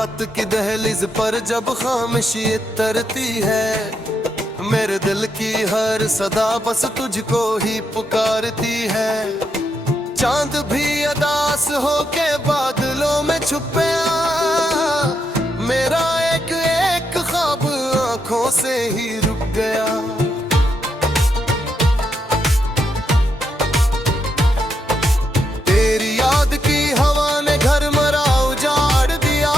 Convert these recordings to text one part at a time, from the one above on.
रात की दहलीज पर जब खामोशी तरती है, मेरे दिल की हर सदा बस तुझको ही पुकारती है। चांद भी अदास होके बादलों में छुपया, मेरा एक एक ख्वाब आंखों से ही रुक गया। तेरी याद की हवा ने घर मरा उजाड़ दिया,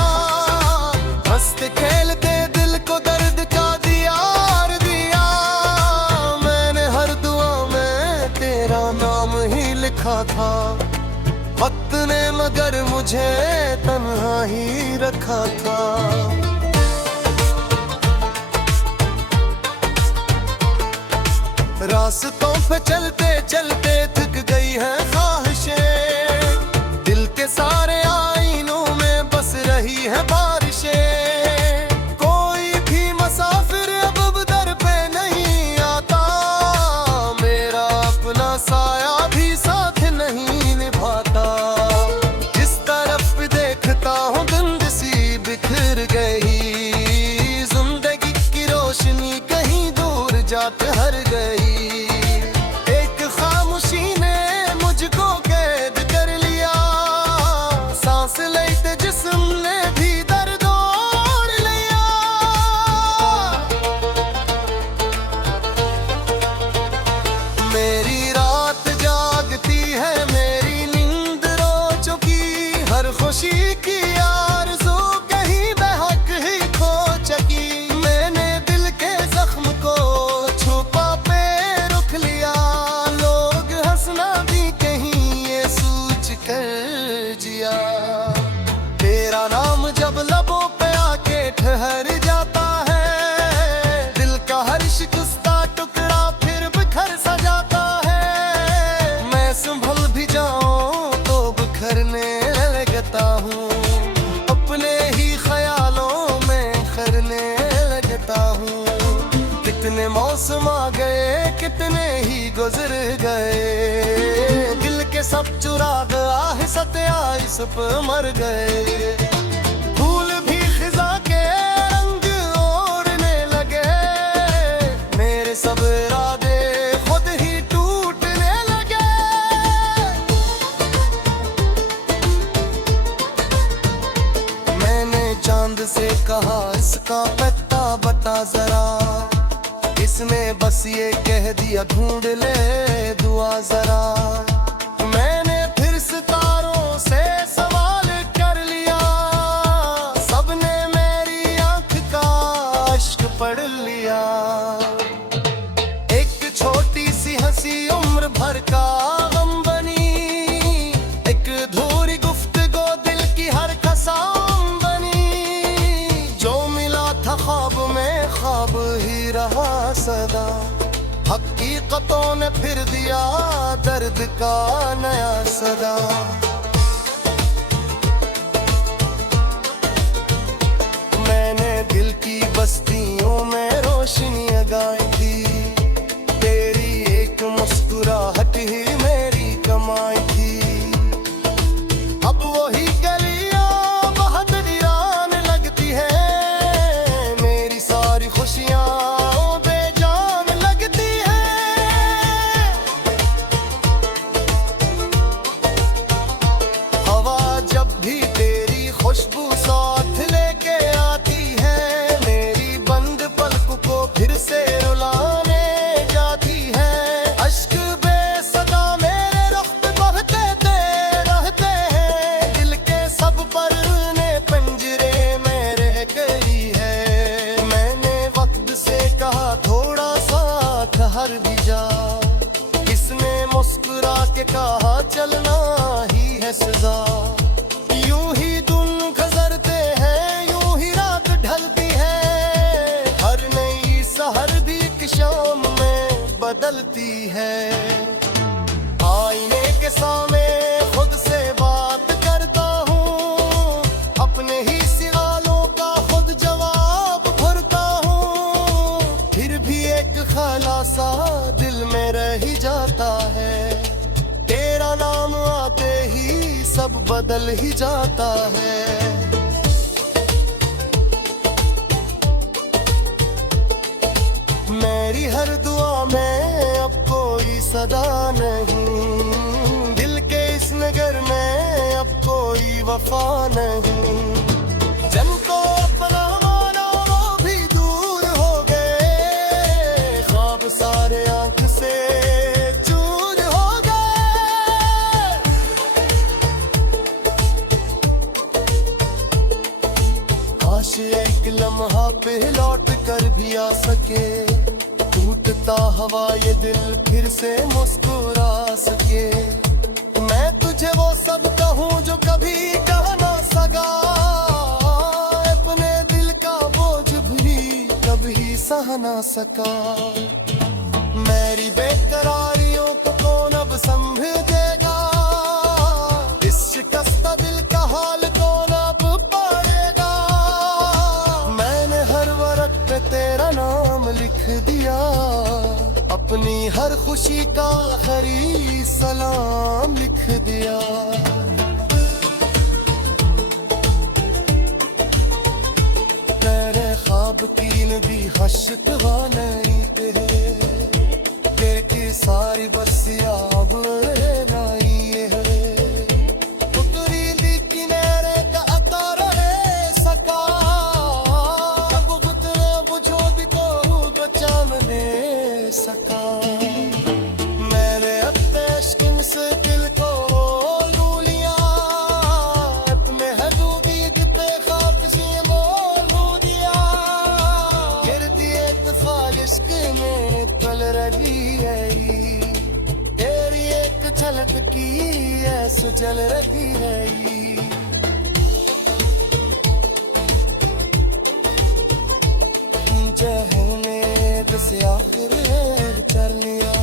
हंसते खेलते दिल को दर्द का दियार दिया। मैंने हर दुआ में तेरा नाम ही लिखा था, वक्त ने मगर मुझे तन्हा ही रखा था। रास्तों पे चलते चलते थक गई है ख्वाहिशें, दिल के सारे आईनों में बस रही है बारिशें। कोई भी मुसाफिर अब दर पे नहीं आता, मेरा अपना साया भी साथ नहीं निभाता। जिस तरफ देखता हूँ धुंध सी बिखर गई, जिंदगी की रोशनी कहीं दूर जा ठहर गई। मेरी रात जागती है, मेरी नींद रो चुकी, हर खुशी की आरज़ू कहीं बहक ही खो चुकी। मैंने दिल के जख्म को छुपा पे रुक लिया, लोग हंसना भी कहीं ये सोच कर जिया। तेरा नाम जब लबों पे आके ठहर जाता है, दिल का हर शिकस्ता टुकड़ा फिर बिखर सा जाता है। मैं संभल भी जाऊं तो बिखरने लगता हूँ, अपने ही ख्यालों में खरने लगता हूँ। कितने मौसम आ गए, कितने ही गुजर गए, दिल के सब चुराग आहिस्ते आहिस्ते मर गए। फूल भी खिजा के रंग ओढ़ने लगे, मेरे सब इरादे खुद ही टूटने लगे। मैंने चांद से कहा इसका पता बता जरा, इसने बस ये कह दिया ढूंढ ले दुआ जरा। मैंने फिर सितारों से सवाल कर लिया, सबने मेरी आंख का अश्क पढ़ लिया। एक छोटी सी हंसी उम्र भर का गम बनी, एक अधूरी गुफ्तगू दिल की हर कसम बनी। जो मिला था ख्वाब में ख्वाब ही रहा सदा, हकीकतों ने फिर दिया दर्द का नया सदा। मैंने दिल की बस्तियों में रोशनी जगाई थी, तेरी एक मुस्कुराहट ही मेरी कमाई थी। अब वही गलियां बहुत वीरान लगती है, मेरी सारी खुशियां बेजान लगती है। हवा जब भी तेरी खुशबू साथ लेके आती है, मेरी बंद पलकों को फिर से रुलाने जाती है। अश्क बेसदा मेरे रुख पे बहते रहते हैं, दिल के सब परने पंजरे में रह गई है। मैंने वक्त से कहा थोड़ा सा ठहर भी जा, किसने मुस्कुरा के कहा चलना ही है सजा। यूं ही दिन गुजरते हैं, यूं ही रात ढलती है, हर नई सहर भी एक शाम में बदलती है। आईने के सामने खुद से बात करता हूँ, अपने ही सवालों का खुद जवाब भरता हूँ। फिर भी एक ख्यालासा दिल में रह ही जाता है, तेरा नाम आते ही सब बदल ही जाता है। सदा नहीं, दिल के इस नगर में अब कोई वफा नहीं। जिनको अपना माना वो भी दूर हो गए, ख्वाब सारे आंख से चूर हो गए। काश एक लम्हा पे लौट कर भी आ सके, टूटता हवा ये दिल फिर से मुस्कुरा सके। मैं तुझे वो सब कहूँ जो कभी कह ना सका, अपने दिल का बोझ भी कभी सह ना सका। मेरी बेकरारियों को कौन अब समझेगा, इस शिकस्ता दिल का हाल कौन अब पढ़ेगा। मैंने हर वरक पे तेरा नाम लिख दिया, अपनी हर खुशी का आखिरी सलाम लिख दिया। तेरे ख्वाब कीन भी हश्क नहीं तेरे सारी बसिया अब नहीं है। उतरी लेकिन का अतर सका, अब उतरे बुझो को बचाने सका। मैंने अपने इश्क से दिल को लू लिया, अपने हदूबी कितने ख्वाब से मोल दिया। गिर दिए तफाल इश्क में तल रही है, तेरी एक झलक की है सुजल रही है। जहने दस आखिर कर लिया,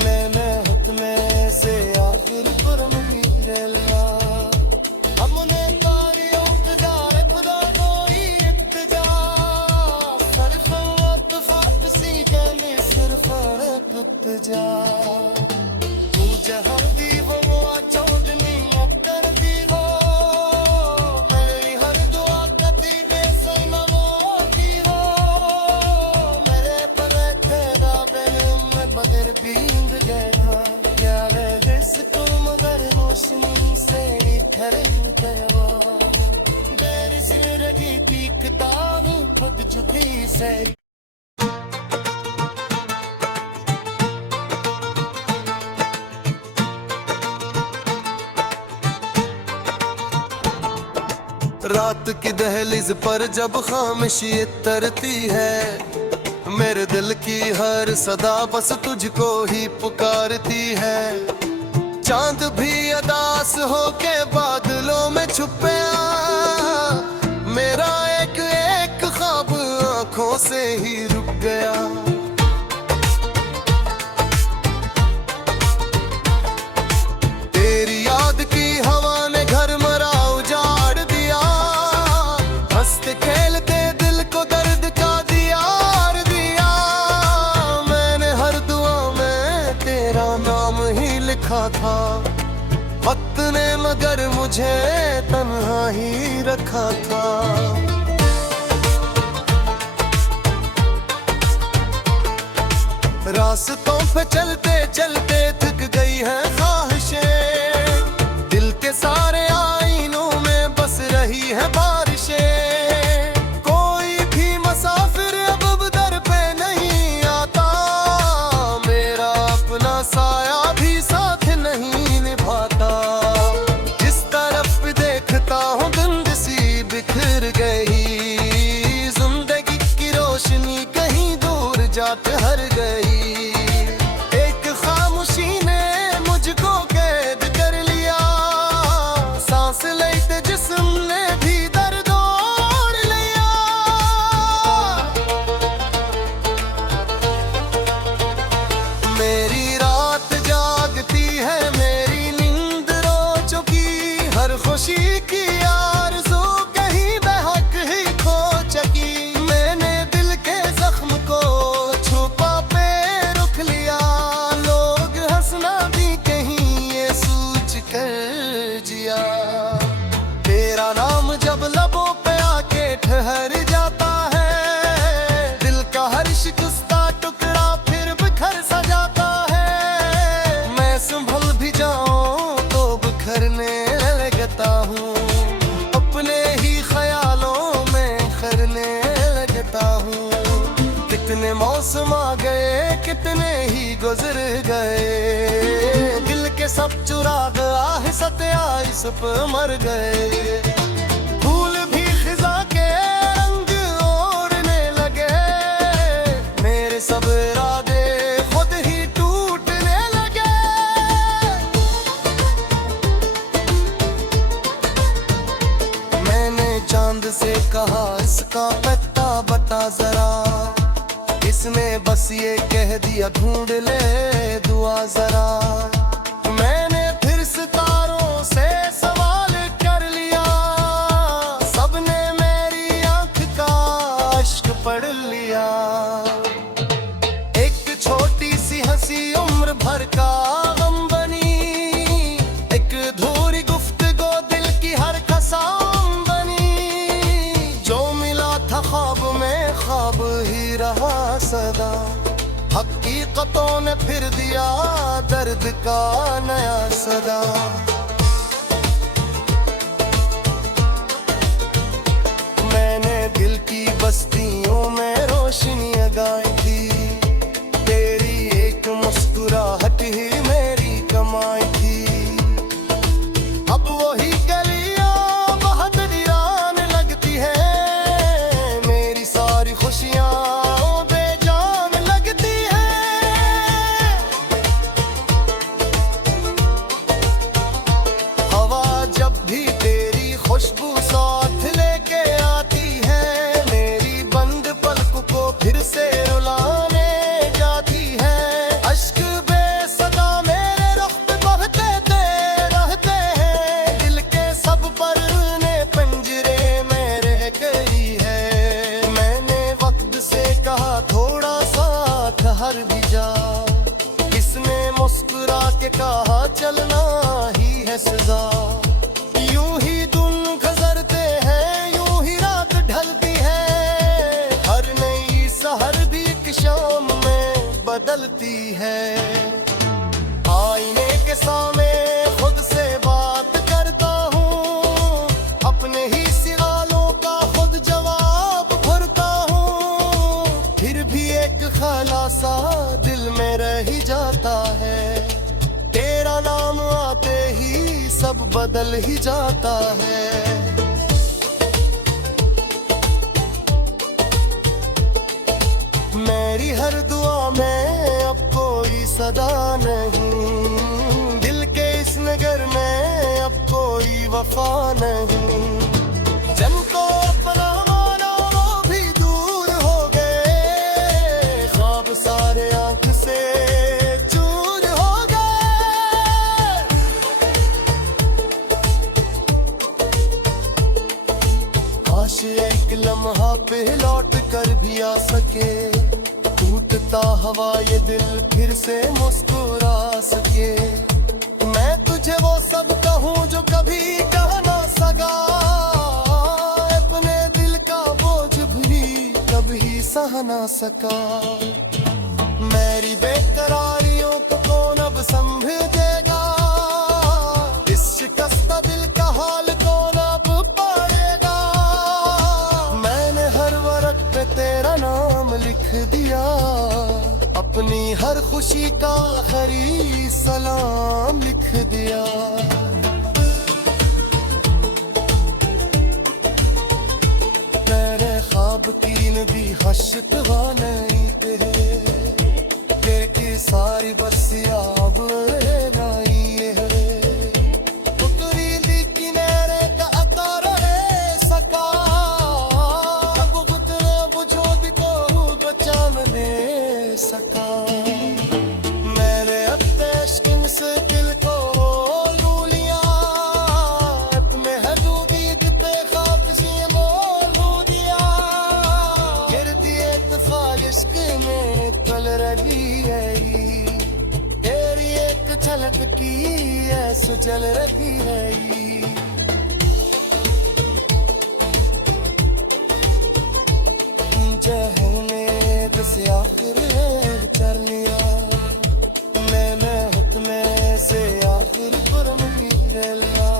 मैंने हुक्म से आखिर पर मिल लिया। हमने तारियों इंतजार खुदा कोई इत्तेजा, सिर्फ इत्तेफाक सी कहने सिर्फ इत्तेजा। तू जहाँ दी वो चौदनी कर दी वो, मेरी हर दुआ कती बेसना वो की वो। मेरे पर तेरा बेलम में बगैर बींद गया, क्या रिस्क मगर रोशनी से निखर गया। मेरी सिर की दिखता हूँ खुद चुकी से। रात की दहलीज पर जब खामोशी तरती है, मेरे दिल की हर सदा बस तुझको ही पुकारती है। चांद भी अदास होके बादलों में छुपा, मेरा एक एक ख्वाब आंखों से ही रुक गया। तेरी याद की हवा ने घर मरा उजाड़ दिया, हंसते खेलते दिल को दर्द का दियार दिया। मैंने हर दुआ में तेरा नाम ही लिखा था, वक्त ने मगर मुझे तन्हा ही रखा था। रास्तों पे चलते चलते थक गई है ख्वाहिशें, दिल के सारे आईनों में बस रही है बारिशें। कोई भी मुसाफिर अब दर पे नहीं आता, मेरा अपना साया भी साथ नहीं निभाता। जिस तरफ देखता हूँ धुंध सी बिखर गई, जिंदगी की रोशनी कहीं दूर जाके हर गई। एक खामोशी ने मुझको कैद कर लिया, सांस लेते जिस्म ने भी दर्द ओढ़ लिया। मेरी रात जागती है, मेरी नींद रो चुकी, हर खुशी की आरज़ू कहीं बहक ही खो चुकी। मैंने दिल के जख्म को छुपा पे कितने मौसम आ गए, कितने ही गुजर गए, दिल के सब चुराग आहिस्ते आहिस्ते पे मर गए। फूल भी खिजा के रंग ओढ़ने लगे, मेरे सब इरादे खुद ही टूटने लगे। मैंने चांद से कहा इसका पता बता जरा, इसने बस ये कह दिया ढूंढ ले दुआ जरा। मैंने फिर सितारों से सवाल कर लिया, सबने मेरी आंख का अश्क पढ़ लिया। एक छोटी सी हंसी उम्र भर का गम बनी, एक अधूरी गुफ्तगू दिल की हर कसम बनी। जो मिला था ख्वाब में ख्वाब ही रहा सदा, हकीकतों ने फिर दिया दर्द का नया सदा। मैंने दिल की बस्तियों में रोशनियां गाई थी, तेरी एक मुस्कुराहट ही मेरी कमाई थी। अब वही गलियां बहुत वीरान लगती है, मेरी सारी खुशियां बेजान लगती है। हवा जब भी तेरी खुशबू साथ लेके आती है, मेरी बंद पलकों को फिर से रुलाने जाती है। अश्क बेसदा मेरे रुख पे बहते रहते हैं, दिल के सब परने पिंजरे में रह गई है। मैंने वक्त से कहा थोड़ा सा ठहर भी जा, इसने मुस्कुरा के कहा चलना ही है सजा। यूं ही दिन गुजरते हैं, यूं ही रात ढलती है, हर नई सहर भी एक शाम में बदलती है। आईने के सामने खुद से बात करता हूँ, अपने ही सवालों का खुद जवाब भरता हूँ। फिर भी एक खलासा दिल में रह ही जाता है, तेरा नाम आते ही सब बदल ही जाता है। मेरी हर दुआ में अब कोई सदा नहीं, दिल के इस नगर में अब कोई वफा नहीं। जिनको अपना माना वो भी दूर हो गए, ख्वाब सारे आंख से चूर हो गए। काश एक लम्हा पे लौट कर भी आ सके, टूटता हवा ये दिल फिर से मुस्कुरा सके। मैं तुझे वो सब कहूँ जो कभी कह ना सका, अपने दिल का बोझ भी कभी सह ना सका। मेरी बेकरारियों को कौन अब समझेगा, इस शिकस्ता दिल का हाल कौन अब पाएगा। मैंने हर वरक पे तेरा नाम लिख दिया, अपनी हर खुशी का आखिरी सलाम लिख दिया। तेरे ख्वाब कीन भी हशत नहीं तेरे सारी बसिया अब नहीं है। उतरी ली मेरे का अतार सका, अब उतरे बुझो को बचा मैंने सका। मेरे अत्तेश्किन से दिल को लू लिया, अपने हजूबी पे ख्वाब से मोल दिया। गिर दिए तफाल इश्क में कल रही है, तेरी एक झलक की है सुजल रही है। जहने बस आखिर चल लिया, मैंने हुक्म से आखिर पर मिला।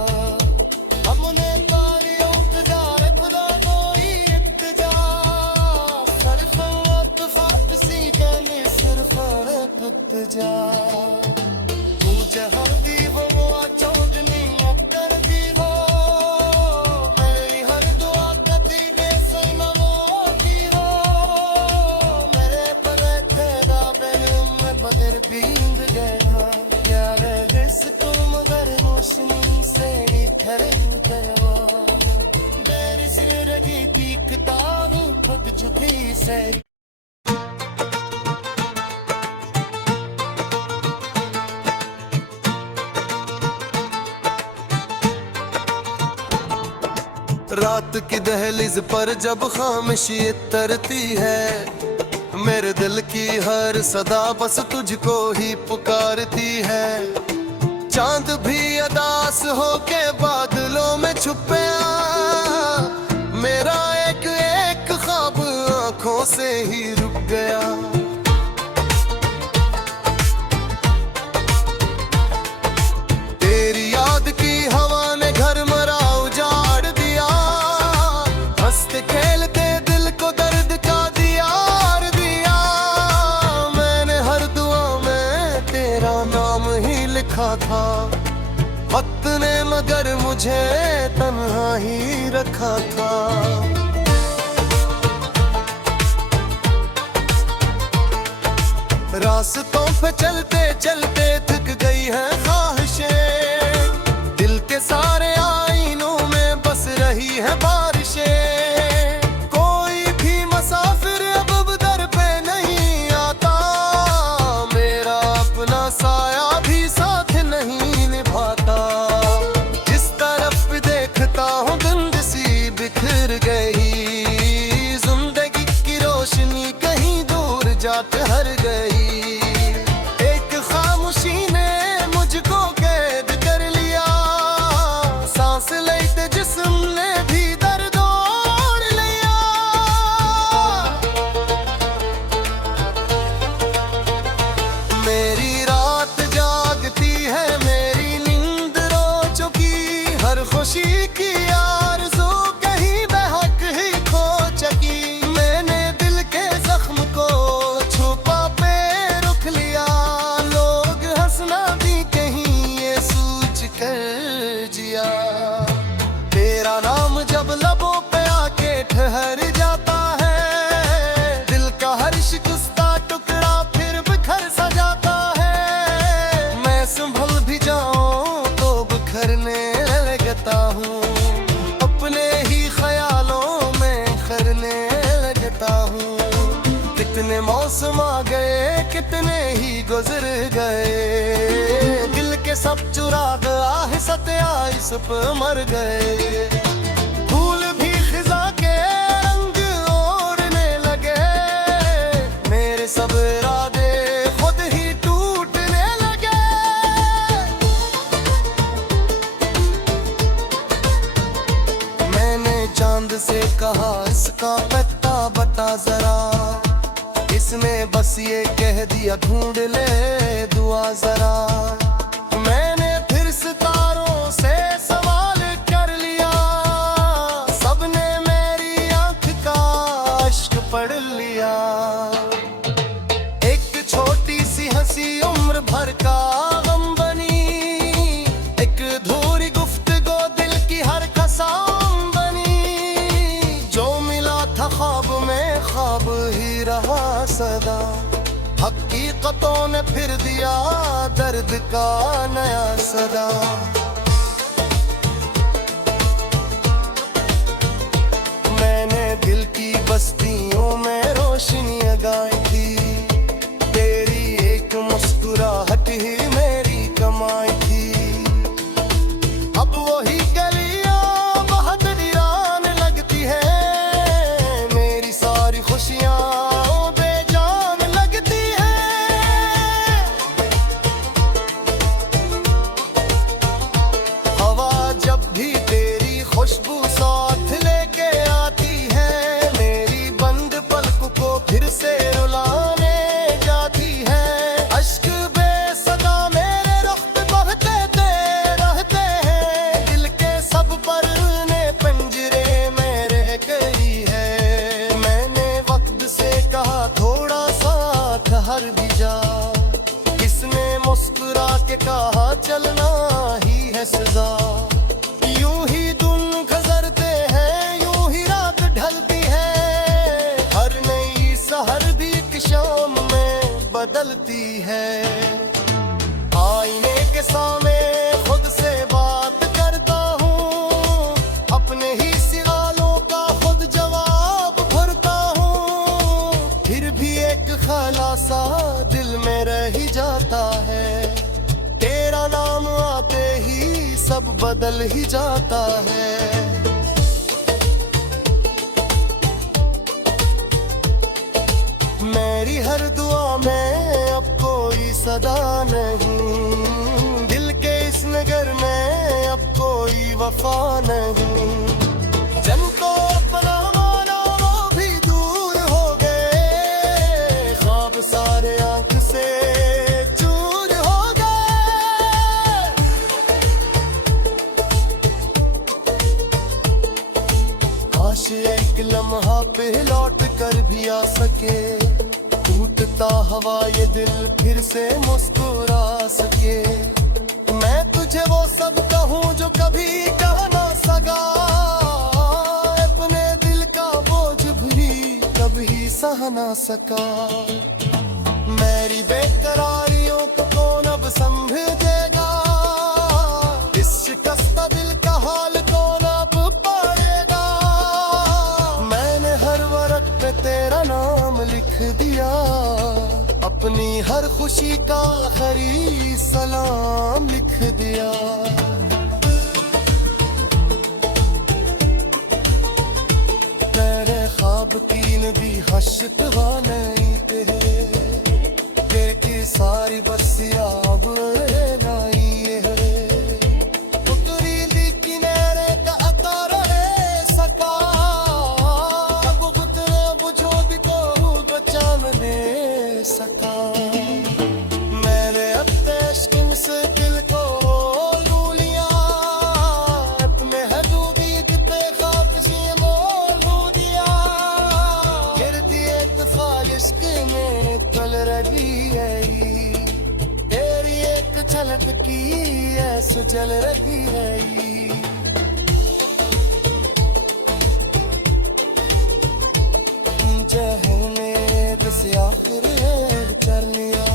हमने तारी उतजार खुदा कोई इत्तेजा, सरफ वक्त जा। तू जहाँ दी वो चौदनी अक्कर दी हो, मेरी हर दुआ कदी बेसनमो की हो। मेरे पर तेरा बेलम में बदर बींद गया, यार रिस्क मगर रोशनी से निखर गया। मेरी सिर की दिखता हूँ खुद चुपी से। रात की दहलीज पर जब खामोशी तरती है, मेरे दिल की हर सदा बस तुझको ही पुकारती है। चांद भी अदास होके बादलों में छुपे, मेरा एक एक ख्वाब आंखों से ही रुक गया। तेरी याद की हवा ने घर मरा उजाड़ दिया, हंसते खेलते दिल को दर्द का दियार दिया। मैंने हर दुआ में तेरा नाम ही लिखा था, वक्त ने मगर मुझे तन्हा ही रखा था। रास्तों पे चलते चलते थक गई है ख्वाहिशें, दिल के सारे आईनों में बस रही है बारिशें। कोई भी मुसाफिर अब दर पे नहीं आता, मेरा अपना साया भी साथ नहीं निभाता। जिस तरफ भी देखता हूँ धुंध सी बिखर गई, जिंदगी की रोशनी कहीं दूर जाके हर गई। एक खामोशी ने मुझको कैद कर लिया, सांस लेते जिस्म ने भी दर्द ओढ़ लिया। मेरी रात जागती है, मेरी नींद रो चुकी, हर खुशी की आरज़ू कहीं बहक ही खो चुकी। मैंने दिल के जख्म को छुपा पे रुक लिया, लोग हंसना भी कहीं ये सोच कर जिया। तेरा नाम जब लबों पे आके ठहर जाता है, दिल का हर शिकस्ता टुकड़ा फिर बिखर सा जाता है। मैं संभल भी जाऊं तो बिखरने लगता हूँ, अपने ही ख्यालों में खरने लगता हूँ। कितने मौसम आ गए, कितने ही गुजर गए, दिल के सब चुराग आहिस्ते आहिस्ते मर गए। फूल भी खिजा के रंग ओढ़ने लगे, मेरे सब इरादे खुद ही टूटने लगे। मैंने चांद से कहा इसका पता बता जरा, इसने बस ये कह दिया ढूंढ ले दुआ जरा। मैंने फिर सितारों से सवाल कर लिया, सबने मेरी आंख का अश्क पढ़ लिया। एक छोटी सी हंसी उम्र भर का गम बनी, एक अधूरी गुफ्तगू दिल की हर कसम बनी। जो मिला था ख्वाब में ख्वाब ही रहा सदा, हकीकतों ने फिर दिया दर्द का नया सदा। मैंने दिल की बस्तियों में रोशनी जगाई थी, तेरी एक मुस्कुराहट ही मेरी कमाई थी। अब वही गलियां बहुत वीरान लगती है, मेरी सारी खुशियां बेजान लगती है। हवा जब भी तेरी खुशबू साथ लेके आती है, मेरी बंद पलक को फिर से रुलाने जाती है। अश्क बेसदा मेरे रुख पे बहते रहते हैं, दिल के सब परने पिंजरे में रह गई है। मैंने वक्त से कहा थोड़ा सा ठहर भी जा, के कहा चलना ही है सजा। यूं ही दिन गुजरते हैं, यूं ही रात ढलती है, हर नई सहर भी एक शाम में बदलती है। आईने के सामने खुद से बात करता हूँ, अपने ही सवालों का खुद जवाब भरता हूँ, फिर भी एक खुलासा दिल में रह ही जाता है। तेरा नाम आते ही सब बदल ही जाता है। मेरी हर दुआ में अब कोई सदा नहीं, दिल के इस नगर में अब कोई वफा नहीं। जिनको अपना माना वो भी दूर हो गए, ख्वाब सारे आंख से चूर हो गए। काश एक लम्हा पे लौट कर भी आ सके, टूटता हवा ये दिल फिर से मुस्कुरा सके। मैं तुझे वो सब कहूँ जो कभी कह ना सका, अपने दिल का बोझ भी कभी सह ना सका। मेरी बेकरारियों को कौन अब समझेगा, इस शिकस्ता दिल का हाल कौन अब पाएगा। मैंने हर वरक पे तेरा नाम लिख दिया, अपनी हर खुशी का आखिरी सलाम लिख दिया। तेरे ख्वाब तीन भी हशत नहीं तेरी सारी बसिया अब नहीं है। उतरी लेकिन का अतर सका, अब उतरे बुझो भी को बचान दे सका। मैंने अपने इश्क से दिल को लू लिया, अपने हदूद पे खाफिशी मोल दिया। गिर दिए तफाल इश्क में कल रही है, तेरी एक झलक की है सुजल रही है। जहने दस आखिर कर लिया,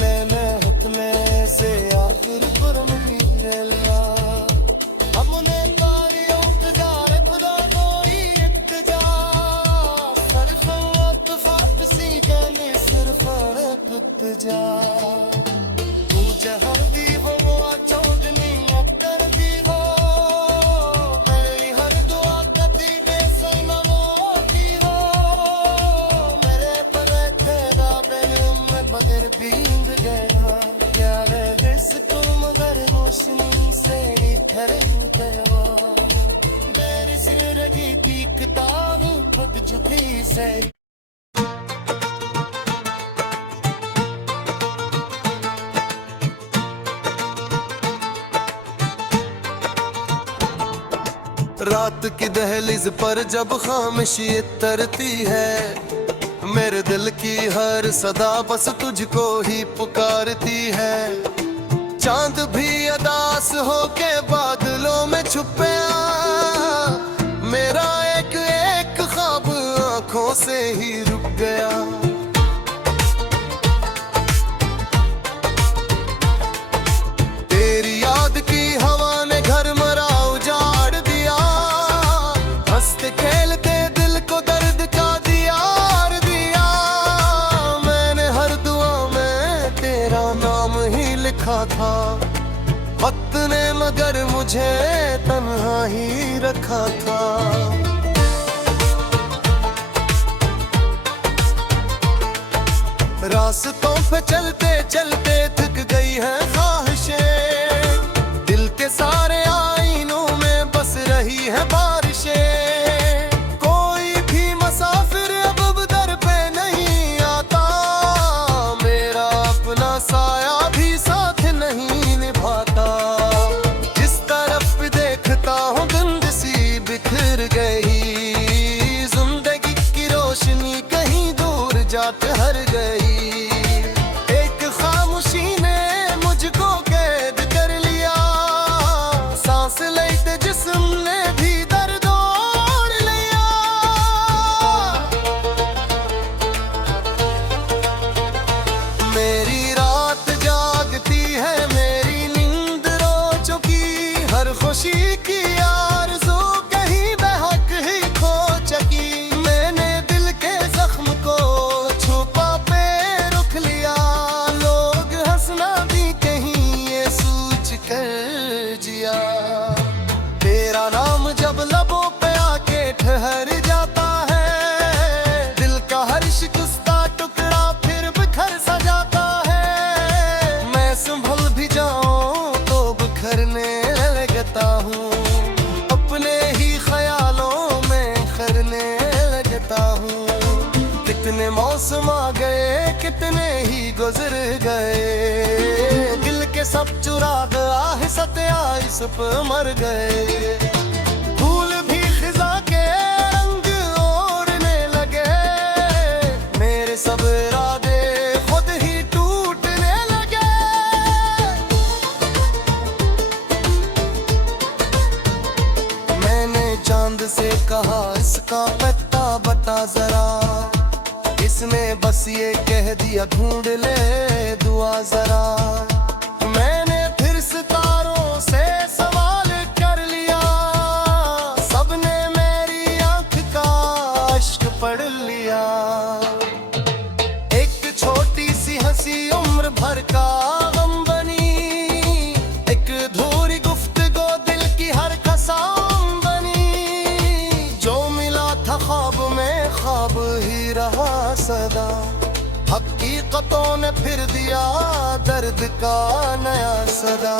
मैंने हुक्म से आखिर पर मिल लिया। हमने कारियों इंतजार खुदा कोई इत्तेजा, सिर्फ इत्तेफाक सी कहने सिर्फ इत्तेजा। तू जहाँ भी हो चौधनी कर दी हो, मेरी हर दुआ कती बेसैना मोती हो। मेरे पर तेरा बेन में बगैर बींग गया, क्या रिस्क मगर रोशनी से निखर गया। मेरी सिर की दिखता हूँ खुद चुपी से। रात की दहलीज पर जब खामोशी तरती है, मेरे दिल की हर सदा बस तुझको ही पुकारती है। चांद भी अदास होके बादलों में छुपे, मेरा एक एक ख्वाब आंखों से ही रुक गया। तेरी याद की हवा ने घर मरा उजाड़ दिया, हंसते खेलते दिल को दर्द का दियार दिया। मैंने हर दुआ में तेरा नाम ही लिखा था, वक्त ने मगर मुझे तन्हा ही रखा था। रास्तों पे चलते चलते थक गई है ख्वाहिशें, दिल के सारे आईनों में बस रही है बारिशें। कोई भी मुसाफिर अब दर पे नहीं आता, मेरा अपना साया भी साथ नहीं निभाता। जिस तरफ भी देखता हूँ गंद सी बिखर गई, जिंदगी की रोशनी कहीं दूर जाके हर गई। एक खामोशी ने इश्क उसका टुकड़ा फिर बिखर सा जाता है। मैं संभल भी जाऊं तो बिखरने लगता हूँ, अपने ही ख्यालों में खरने लगता हूँ। कितने मौसम आ गए, कितने ही गुजर गए, दिल के सब चुराग आहिस्ते आहिस्ते पे मर गए। फूल भी खिजा के रंग ओढ़ने लगे, मेरे सब इरादे खुद ही टूटने लगे। मैंने चांद से कहा इसका पता बता जरा, इसने बस ये कह दिया ढूंढ ले दुआ जरा। मैंने फिर सितारों से सवाल कर लिया, सबने मेरी आंख का अश्क पढ़ लिया। एक छोटी सी हंसी उम्र भर का गम बनी, एक अधूरी गुफ्तगू दिल की हर कसम बनी। जो मिला था ख्वाब में ख्वाब ही रहा सदा, हकीकतों ने फिर दिया दर्द का नया सदा।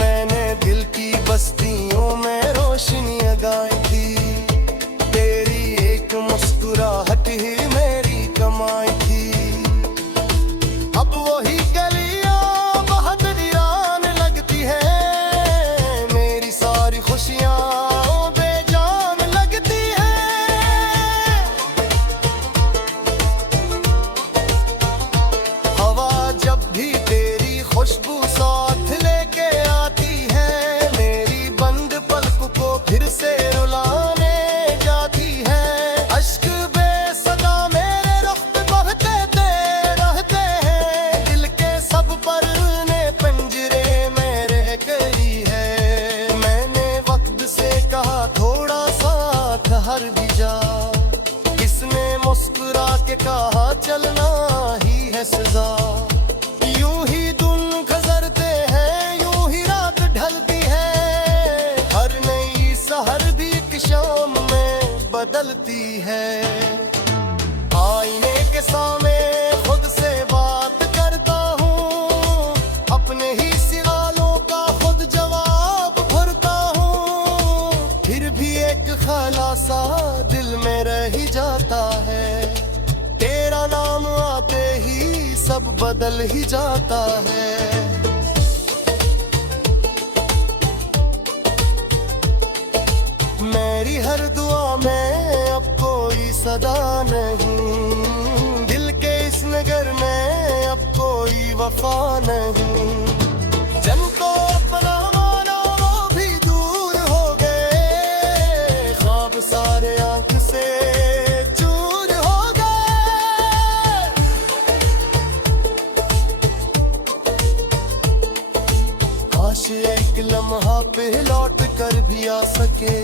मैंने दिल की बस्तियों में रोशनियां गाई थी, तेरी एक मुस्कुराहट ही मेरी कमाई थी। अब वही गलियां बहुत वीरान लगती है, मेरी सारी खुशियां बेजान लगती है। हवा जब भी तेरी खुशबू साथ लेके आती है, मेरी बंद पलक को फिर से रुलाने जाती है। अश्क बेसदा मेरे रुख पे बहते रहते हैं, दिल के सब परने पंजरे में रह गई है। मैंने वक्त से कहा थोड़ा सा ठहर भी जा, किसने मुस्कुरा के कहा चलना ही है सजा। यूं ही दिन गुजरते हैं, यूं ही रात ढलती है, हर नई सहर भी एक शाम में बदलती है। आईने के सामने खुद से बात करता हूँ, अपने ही सवालों का खुद जवाब भरता हूँ। फिर भी एक खुलासा दिल में रह ही जाता है, तेरा नाम आते ही सब बदल ही जाता है। मेरी हर दुआ में अब कोई सदा नहीं, दिल के इस नगर में अब कोई वफा नहीं। जिनको अपना माना वो भी दूर हो गए, ख्वाब सारे आंख से चूर हो गए। काश एक लम्हा पे लौट कर भी आ सके,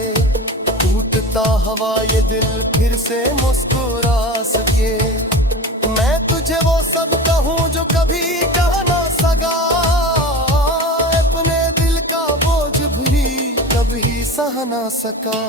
टूटता हवा ये दिल फिर से मुस्कुरा सके। मैं तुझे वो सब कहूँ जो कभी कह ना सका, अपने दिल का बोझ भी कभी सह ना सका।